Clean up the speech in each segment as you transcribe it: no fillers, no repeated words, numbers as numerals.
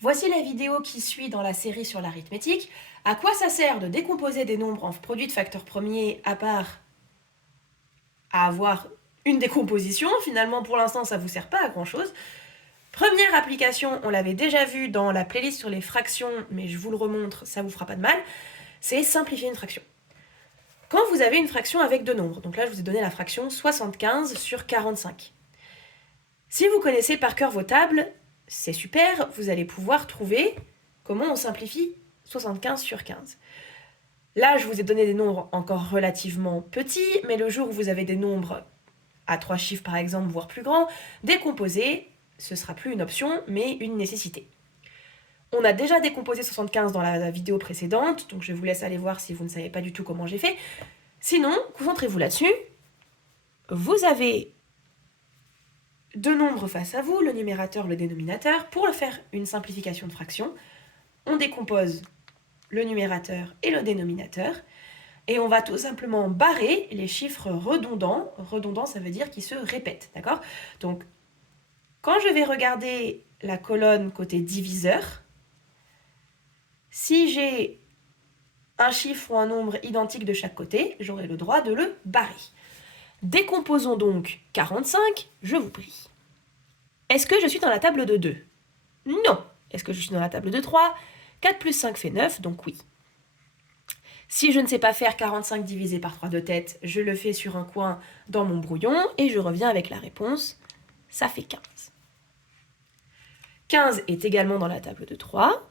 Voici la vidéo qui suit dans la série sur l'arithmétique. À quoi ça sert de décomposer des nombres en produits de facteurs premiers à part à avoir une décomposition? Finalement, pour l'instant, ça ne vous sert pas à grand-chose. Première application, on l'avait déjà vu dans la playlist sur les fractions, mais je vous le remontre, ça ne vous fera pas de mal, c'est simplifier une fraction. Quand vous avez une fraction avec deux nombres, donc là je vous ai donné la fraction 75 sur 45. Si vous connaissez par cœur vos tables, c'est super, vous allez pouvoir trouver comment on simplifie 75 sur 15. Là, je vous ai donné des nombres encore relativement petits, mais le jour où vous avez des nombres à 3 chiffres par exemple, voire plus grands, décomposer, ce ne sera plus une option, mais une nécessité. On a déjà décomposé 75 dans la vidéo précédente, donc je vous laisse aller voir si vous ne savez pas du tout comment j'ai fait. Sinon, concentrez-vous là-dessus. Vous avez deux nombres face à vous, le numérateur, le dénominateur. Pour faire une simplification de fraction, on décompose le numérateur et le dénominateur, et on va tout simplement barrer les chiffres redondants. Redondants, ça veut dire qu'ils se répètent, d'accord? Donc, quand je vais regarder la colonne côté diviseur, si j'ai un chiffre ou un nombre identique de chaque côté, j'aurai le droit de le barrer. Décomposons donc 45, je vous prie. Est-ce que je suis dans la table de 2? Non. Est-ce que je suis dans la table de 3? 4 plus 5 fait 9, donc oui. Si je ne sais pas faire 45 divisé par 3 de tête, je le fais sur un coin dans mon brouillon et je reviens avec la réponse. Ça fait 15. 15 est également dans la table de 3.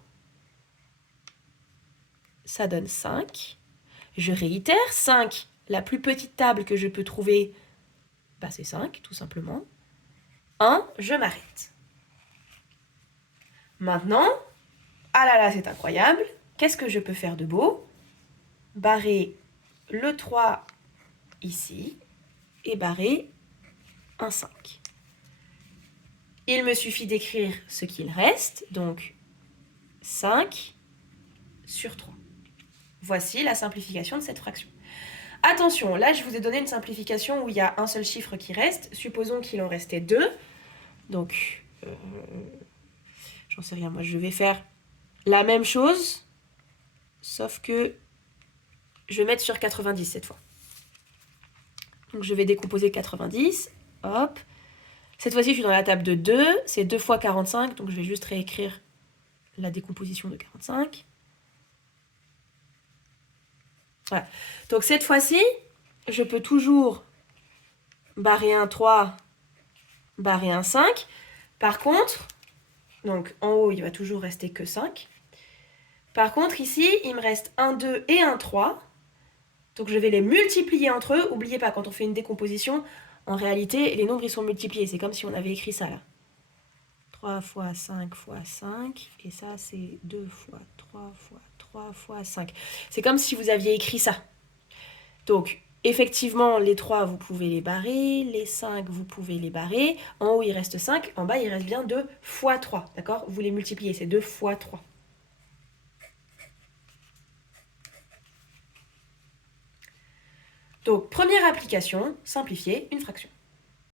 Ça donne 5. Je réitère, 5, la plus petite table que je peux trouver, bah c'est 5, tout simplement. 1, je m'arrête. Maintenant, ah là là, c'est incroyable, qu'est-ce que je peux faire de beau? Barrer le 3 ici et barrer un 5. Il me suffit d'écrire ce qu'il reste, donc 5 sur 3. Voici la simplification de cette fraction. Attention, là je vous ai donné une simplification où il y a un seul chiffre qui reste. Supposons qu'il en restait 2. Donc, j'en sais rien, moi je vais faire la même chose, sauf que je vais mettre sur 90 cette fois. Donc je vais décomposer 90, hop. Cette fois-ci je suis dans la table de 2, c'est 2 fois 45, donc je vais juste réécrire la décomposition de 45. Voilà. Donc cette fois-ci, je peux toujours barrer un 3, barrer un 5. Par contre, donc en haut, il va toujours rester que 5. Par contre, ici, il me reste un 2 et un 3. Donc je vais les multiplier entre eux. N'oubliez pas, quand on fait une décomposition, en réalité, les nombres ils sont multipliés. C'est comme si on avait écrit ça là. 3 fois 5 fois 5. Et ça, c'est 2 fois 3 fois 3 fois 5. C'est comme si vous aviez écrit ça. Donc, effectivement, les 3, vous pouvez les barrer. Les 5, vous pouvez les barrer. En haut, il reste 5. En bas, il reste bien 2 fois 3. D'accord? Vous les multipliez, c'est 2 fois 3. Donc, première application, simplifier une fraction.